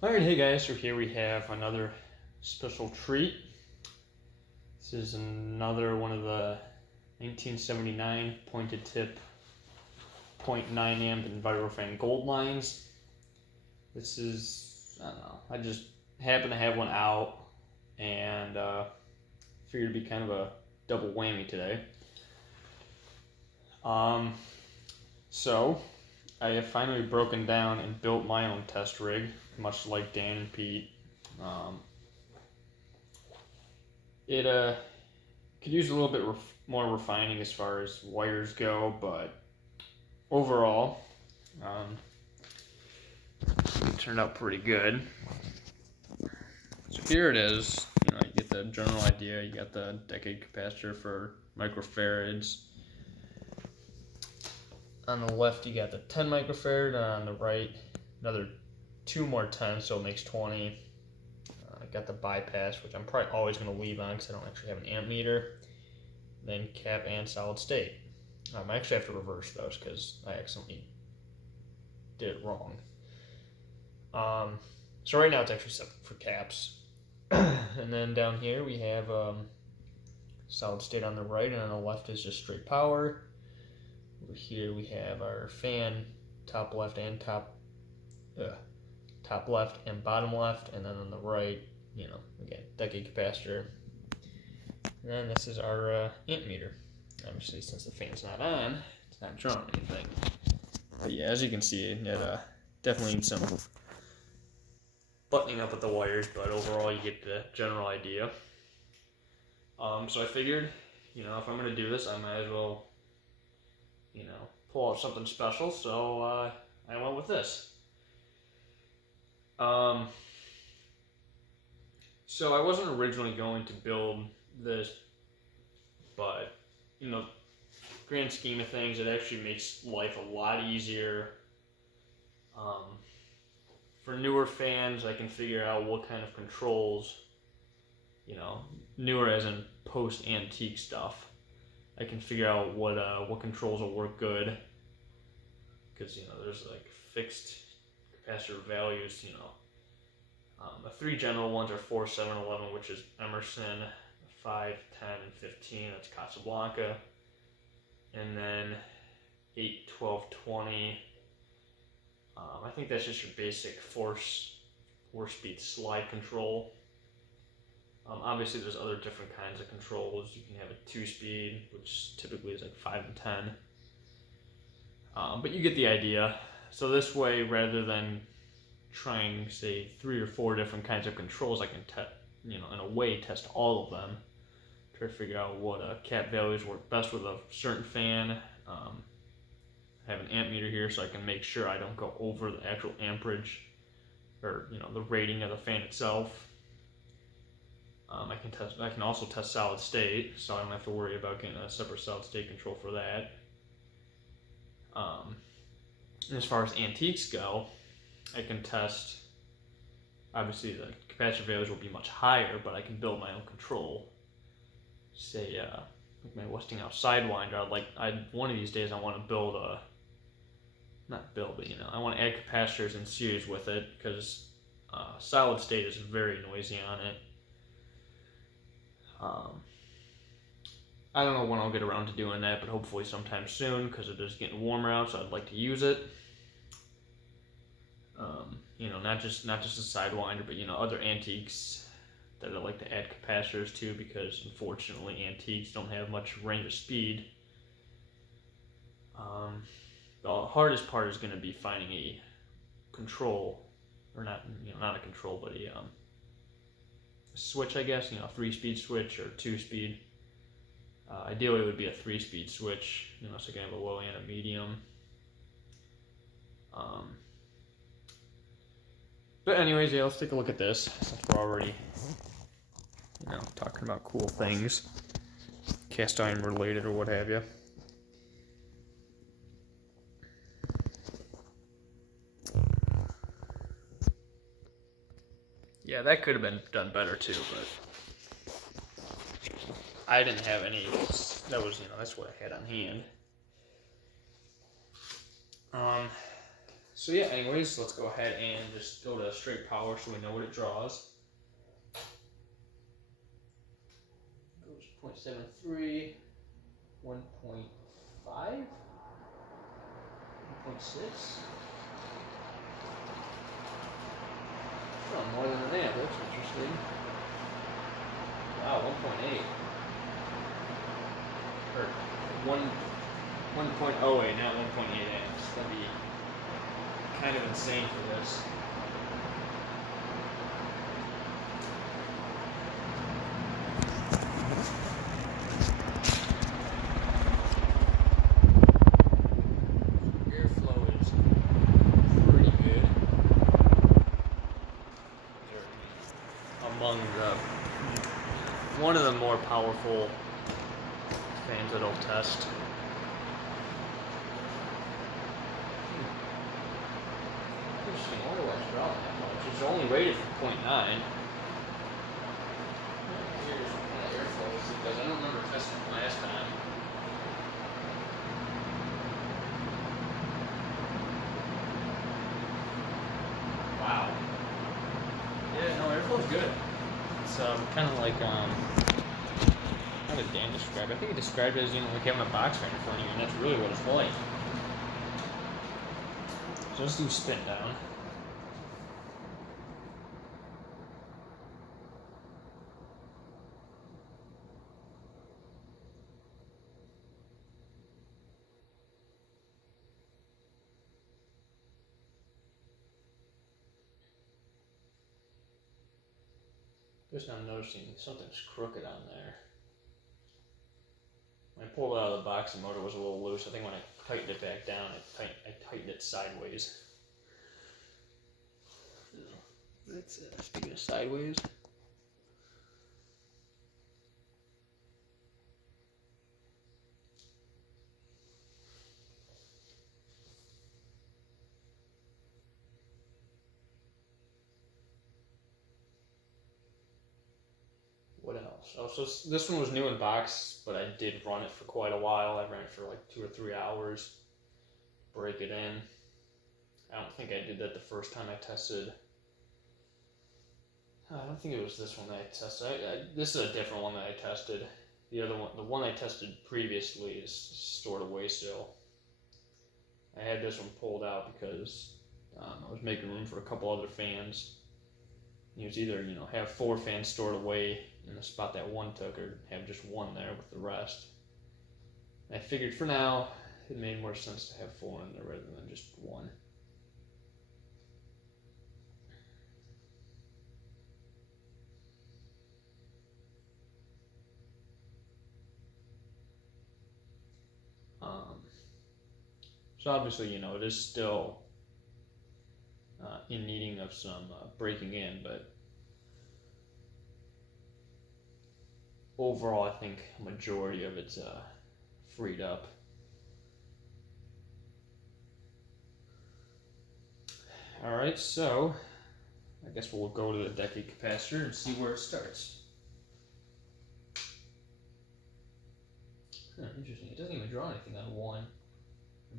Alright, hey guys, so here we have another special treat. This is another one of the 1979 pointed tip 0.9 amp Envirofan gold lines. This is, I don't know, I just happen to have one out and figured it'd be kind of a double whammy today. So I have finally broken down and built my own test rig, much like Dan and Pete. It could use a little bit more refining as far as wires go, but overall, it turned out pretty good. So here it is. You get the general idea. You got the decade capacitor for microfarads. On the left, you got the 10 microfarad, and on the right, another 2 more 10, so it makes 20. I got the bypass, which I'm probably always going to leave on because I don't actually have an amp meter. Then cap and solid state. I actually have to reverse those because I accidentally did it wrong. So right now it's actually set for caps. And then down here we have solid state on the right, and on the left is just straight power. Over here we have our fan, top left and top left and bottom left, and then on the right, again, decade capacitor. And then this is our amp meter. Obviously, since the fan's not on, it's not drawing anything. But yeah, as you can see, it definitely needs some buttoning up with the wires, but overall you get the general idea. So I figured, if I'm going to do this, I might as well pull out something special, so I went with this. So I wasn't originally going to build this, but, grand scheme of things, it actually makes life a lot easier. For newer fans, I can figure out what kind of controls, newer as in post-antique stuff. I can figure out what controls will work good, because there's like fixed capacitor values. The 3 general ones are 4, 7, 11, which is Emerson, 5, 10, and 15. That's Casablanca, and then 8, 12, 20. I think that's just your basic 4-speed slide control. Obviously, there's other different kinds of controls. You can have a 2-speed, which typically is like 5 and 10. But you get the idea. So this way, rather than trying, say, 3 or 4 different kinds of controls, I can, in a way, test all of them. Try to figure out what cap values work best with a certain fan. I have an amp meter here, so I can make sure I don't go over the actual amperage, or the rating of the fan itself. I can also test solid state, so I don't have to worry about getting a separate solid state control for that. And as far as antiques go, I can test, obviously the capacitor values will be much higher, but I can build my own control. Say, like my Westinghouse Sidewinder, one of these days I want to build I want to add capacitors in series with it, because solid state is very noisy on it. I don't know when I'll get around to doing that, but hopefully sometime soon, because it is getting warmer out, so I'd like to use it. Not just a Sidewinder, but other antiques that I like to add capacitors to, because unfortunately antiques don't have much range of speed. The hardest part is going to be finding a control, or not a control, but a switch, I guess, 3-speed switch or 2-speed. Ideally it would be a 3-speed switch, so you can have a low and a medium. But anyways, yeah, let's take a look at this, since we're already, talking about cool things, cast iron related or what have you. Yeah, that could have been done better too, but I didn't have any. That was, that's what I had on hand. So yeah, anyways, let's go ahead and just go to straight power so we know what it draws. Goes 0.73, 1.5, 1.6. Oh, more than an amp, that's interesting. Wow, 1.8. Or 1.08, not 1.8 amps. That'd be kind of insane for this. Airflow is pretty good. They're among one of the more powerful fans that I'll test. Interesting, I wonder why it's drawing that much. It's only rated for 0.9. Here's what kind of airflow is it, because I don't remember testing it last time. Wow. Yeah, no, airflow's good. It's kind of like, how did Dan describe it? I think he described it as, like having a box fan in front of you, and that's really what it's like. So let's do spin down. Just now noticing something's crooked on there. When I pulled it out of the box, the motor was a little loose. I think when I tightened it back down, I tightened it sideways. That's speaking of sideways. What else? Oh, so this one was new in box, but I did run it for quite a while. I ran it for like 2 or 3 hours. Break it in. I don't think I did that the first time I tested. I don't think it was this one that I tested. This is a different one that I tested. The other one, the one I tested previously, is stored away still. I had this one pulled out because I was making room for a couple other fans. It was either, have 4 fans stored away in the spot that one took, or have just one there with the rest. And I figured for now, it made more sense to have 4 in there rather than just one. So obviously, it is still in needing of some breaking in, but overall, I think a majority of it's freed up. All right, so I guess we'll go to the decade capacitor and see where it starts. Interesting. It doesn't even draw anything on 1.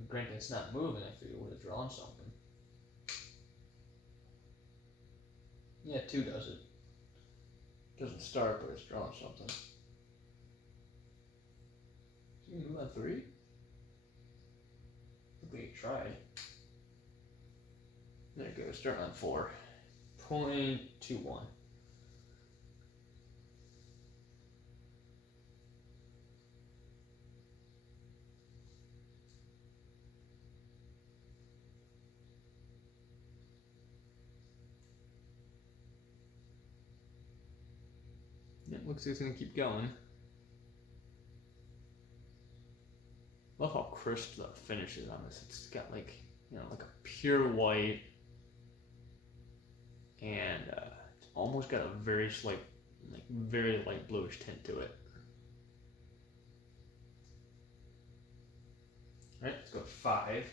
Granted, it's not moving. I figured it would have drawn something. Yeah, 2 does it. Doesn't start, but it's drawing something. So you can move on 3? I think we tried. There it goes. Start on 4. 0.21. It looks like it's going to keep going. Love how crisp the finish is on this. It's got like a pure white, and it's almost got a very slight, very light bluish tint to it. All right, let's go 5.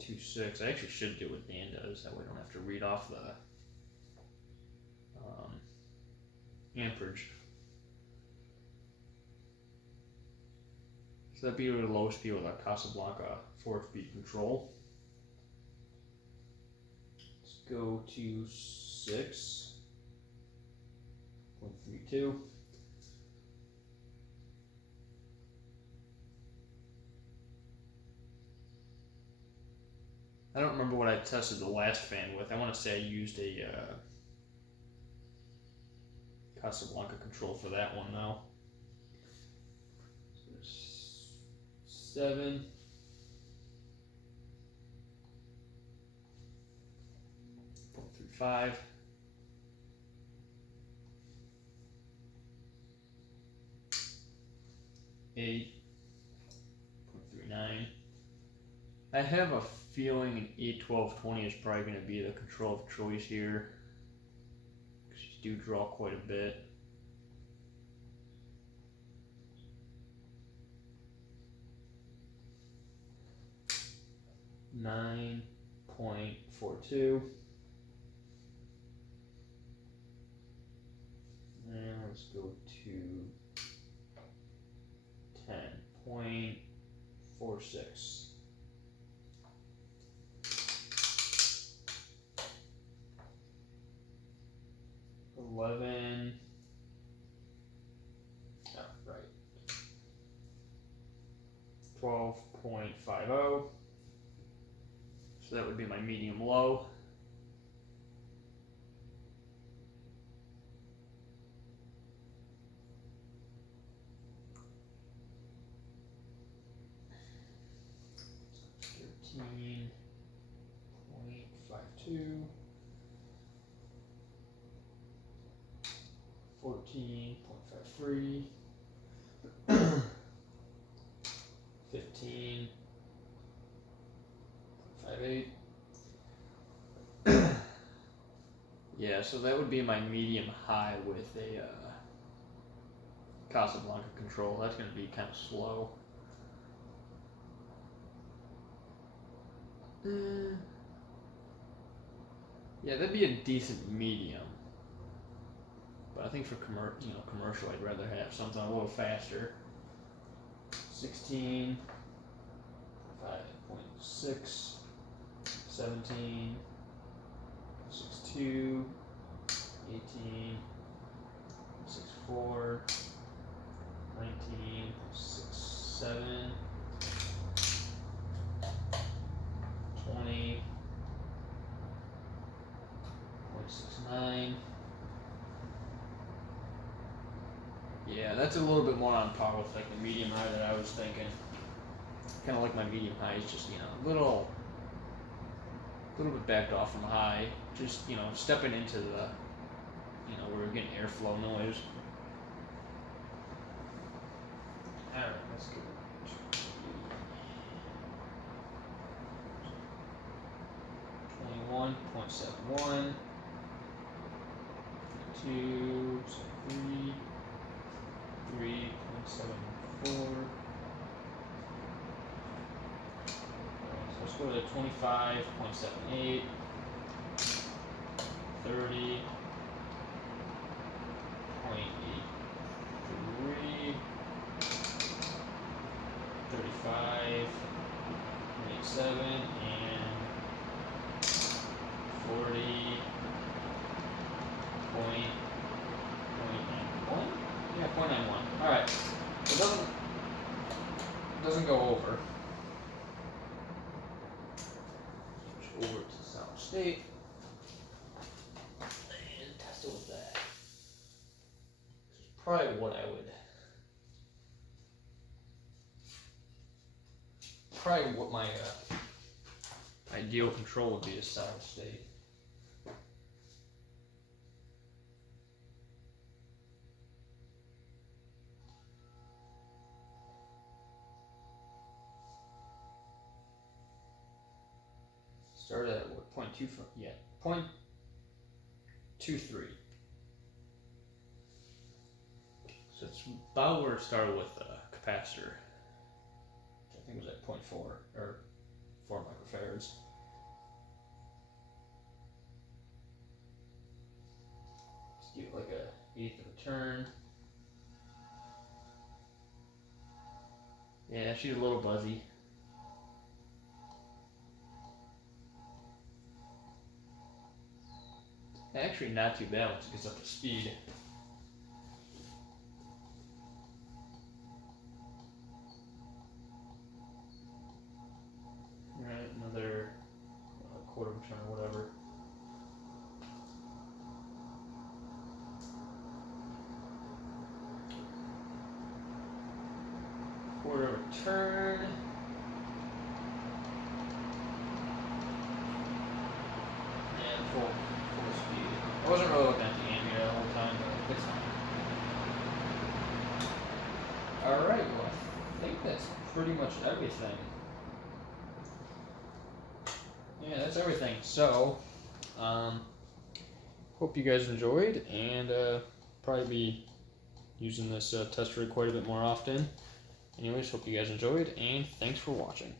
2.6. I actually should do what Dan does. That way I don't have to read off the amperage. So that'd be the low speed with a Casablanca 4-speed control. Let's go to 6.32. I don't remember what I tested the last fan with. I want to say I used a Casablanca control for that one now. So there's 7.35. 8.39. I have a feeling an 8-12-20 is probably going to be the control of choice here, because you do draw quite a bit. .42. And let's go to 10.46. 11. Oh, right. 12.50. So that would be my medium low. .52. 14.53. 15.58. Yeah, so that would be my medium high with a Casablanca control. That's going to be kind of slow. Yeah, that'd be a decent medium. But I think for commercial, I'd rather have something a little faster. 16, 5.6, 17, 6.2, 18, 6.4, 19, 6.7, 20, 0.69. Yeah, that's a little bit more on par with like the medium high that I was thinking. Kind of like my medium high is just, a little bit backed off from high. Just, stepping into the, where we're getting airflow noise. Alright, let's go. 21.71. 2, 3. 3.74. So let's go to 25.78, 30.83, 35.87, and 40.91. Yeah, 0.91. All right. It doesn't go over. Switch over to solid state and test it with that. This is probably what I would. Probably what my ideal control would be is solid state. Started at what, 0.2, yeah, 0.23. So it's about where it started with the capacitor, which I think was at 0.4 or 4 microfarads. Let's give it like a eighth of a turn. Yeah, she's a little buzzy. Actually, not too bad once it gets up to speed. Alright, another quarter of a turn or whatever. Quarter of a turn. And full speed. I wasn't really looking at the ambient the whole time, but it's fine. Alright, well I think that's pretty much everything. Yeah, that's everything. So, hope you guys enjoyed, and probably be using this tester quite a bit more often. Anyways, hope you guys enjoyed, and thanks for watching.